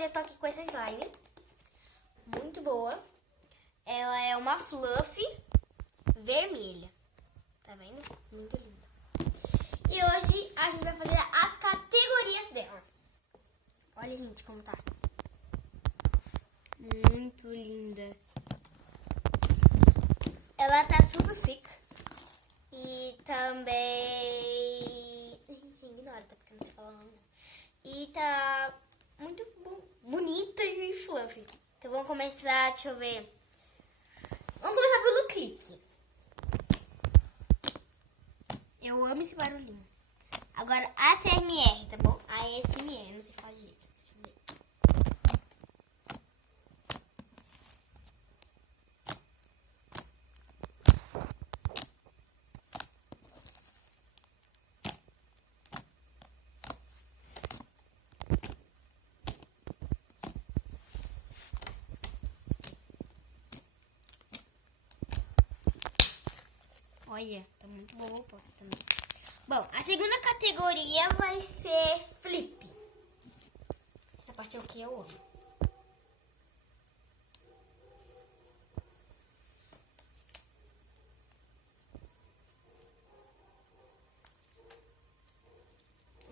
hoje eu tô aqui com essa slime. Muito boa. Ela é uma fluff vermelha. Tá vendo? Muito linda. E hoje a gente vai fazer as categorias dela. Olha, gente, como tá. Muito linda. Ela tá super thick. E também... Gente, ignora, tá? Porque eu não sei falar o nome. E tá muito bonita e fluffy. Então vamos começar, deixa eu ver. Vamos começar pelo clique. Eu amo esse barulhinho. Agora, ASMR, tá bom? ASMR, não sei falar direito. Olha, tá muito boa a posta também. Bom, a segunda categoria vai ser flip. Essa parte é o que eu amo.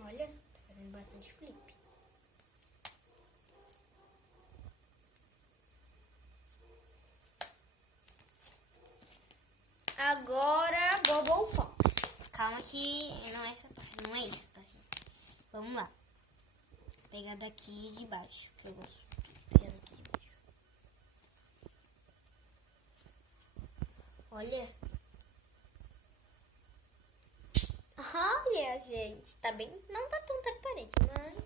Olha, tá fazendo bastante flip. Agora, Bubble Pops. Calma que não é essa parte, não é isso, tá, gente? Vamos lá. Vou pegar daqui de baixo, que eu gosto de pegar daqui de baixo. Olha. Olha, gente. Tá bem... Não tá tão transparente, mas...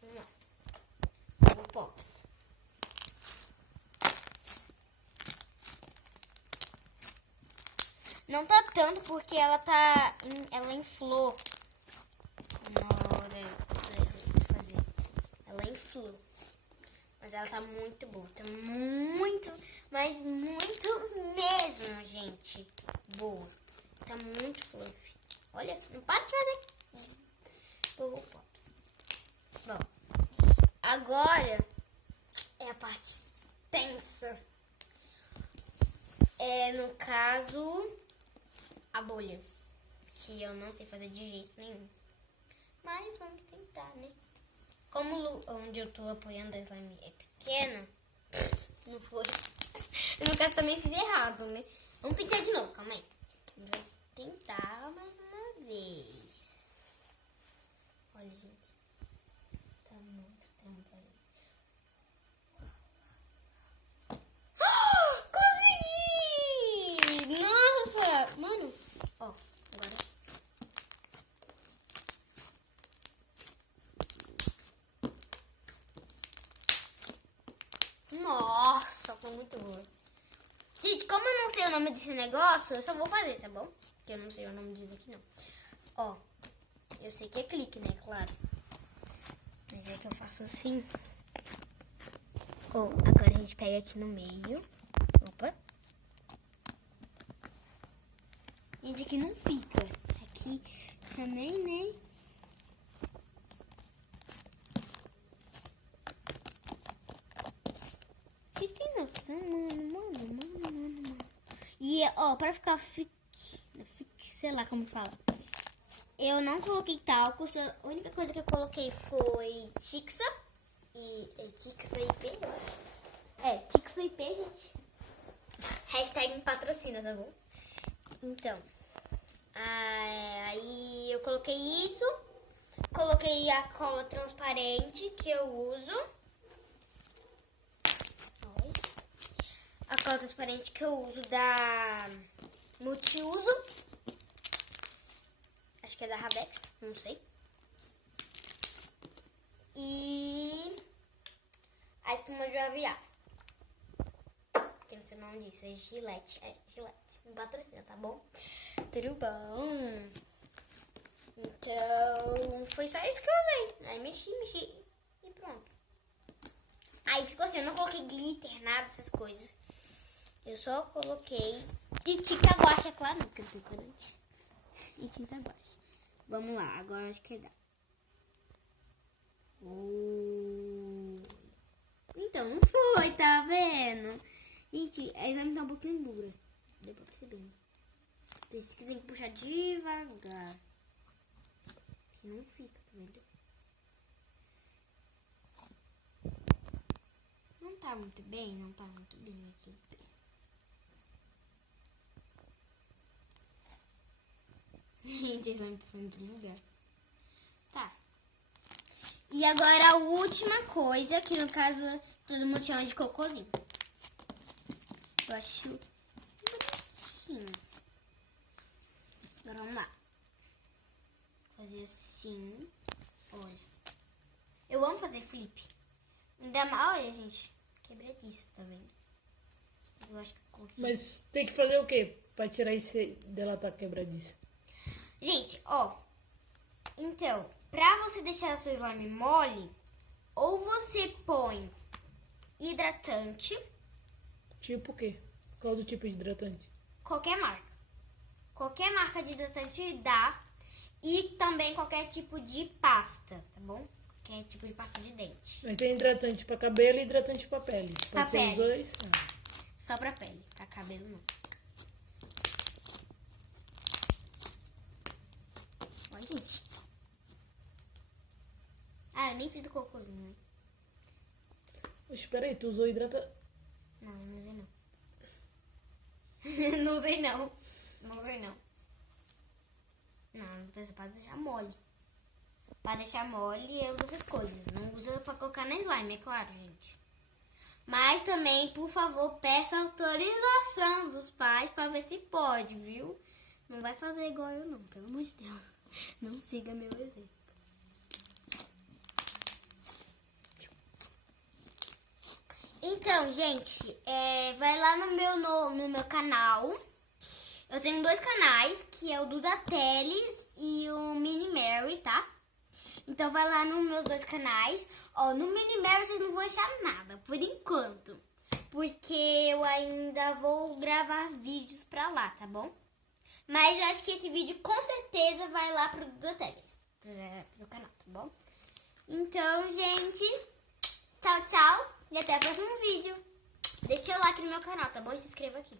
Vamos lá. Bubble Pops. Não tá tanto porque ela tá ela inflou na hora de fazer. Ela inflou. Mas ela tá muito boa. Tá muito, mas muito mesmo, gente. Boa. Tá muito fluffy. Olha, não para de fazer Bubble Pops. Bom, agora é a parte tensa. É, no caso... a bolha, que eu não sei fazer de jeito nenhum. Mas vamos tentar, né? Como onde eu tô apoiando a slime é pequena, não foi. Eu, no caso, também fiz errado, né? Vamos tentar de novo, calma aí. Vamos tentar mais uma vez. Olha, gente. Tá muito tempo aí. Consegui! Nossa! Mano, ó, agora. Nossa, foi muito boa. Gente, como eu não sei o nome desse negócio, eu só vou fazer, tá bom? Porque eu não sei o nome disso aqui, não. Ó, eu sei que é clique, né? Claro. Mas é que eu faço assim. Ó, agora a gente pega aqui no meio. Opa. Gente, aqui não fica. Aqui também, né? Vocês têm noção, mano. E, ó, pra ficar sei lá como fala. Eu não coloquei talco. A única coisa que eu coloquei foi Tixa. Tixa IP. Tixa IP, gente. Hashtag me patrocina, tá bom? Então, aí eu coloquei isso. Coloquei a cola transparente que eu uso. A cola transparente que eu uso da Multiuso. Acho que é da Rabex, não sei. E a espuma de aviar. Tem o seu nome disso, é Gillette. Gillette. Me patrocina, tá bom? Tudo bom? Então, foi só isso que eu usei. Aí mexi e pronto. Aí ficou assim, eu não coloquei glitter, nada dessas coisas. Eu só coloquei... E tinta guache, é claro, porque eu tenho corante. E tinta guache. Vamos lá, agora acho que dá. Então, não foi, tá vendo? Gente, a exame tá um pouquinho dura. Deu pra perceber, né? Por isso que tem que puxar devagar. Que não fica, tá vendo? Não tá muito bem, não tá muito bem aqui. Gente, esse exame tá saindo de lugar. Tá. E agora a última coisa, que no caso todo mundo chama de cocôzinho. Eu acho bonitinho. Agora vamos lá. Fazer assim. Olha. Eu amo fazer flip. Ainda mais, olha, gente. Quebradiço, tá vendo? Eu acho que eu coloquei. Mas tem que fazer o quê pra tirar isso dela tá quebradiça? Gente, ó. Então, pra você deixar a sua slime mole, ou você põe hidratante, Tipo o quê? Qual do tipo de hidratante? qualquer marca. Qualquer marca de hidratante dá. E também qualquer tipo de pasta, tá bom? Qualquer tipo de pasta de dente. Mas tem hidratante pra cabelo e hidratante pra pele. Pra Pode ser pele. os dois? Só pra pele, pra cabelo não. Olha, gente. Ah, eu nem fiz o cocôzinho, né? Espera aí, tu usou hidratante? Não, eu não usei não. Não usei não. Não usei não. Não, precisa pra deixar mole. Pra deixar mole, eu uso essas coisas. Não usa pra colocar na slime, é claro, gente. Mas também, por favor, peça autorização dos pais pra ver se pode, viu? Não vai fazer igual eu não, pelo amor de Deus. Não siga meu exemplo. Então, gente, vai lá no meu canal. Eu tenho dois canais, que é o Duda Teles e o Mini Mary, tá? Então vai lá nos meus dois canais. Ó, no Mini Mary vocês não vão achar nada, por enquanto. Porque eu ainda vou gravar vídeos pra lá, tá bom? Mas eu acho que esse vídeo com certeza vai lá pro Duda Teles, pro canal, tá bom? Então, gente, tchau, tchau. E até o próximo vídeo. Deixa o like no meu canal, tá bom? E se inscreva aqui.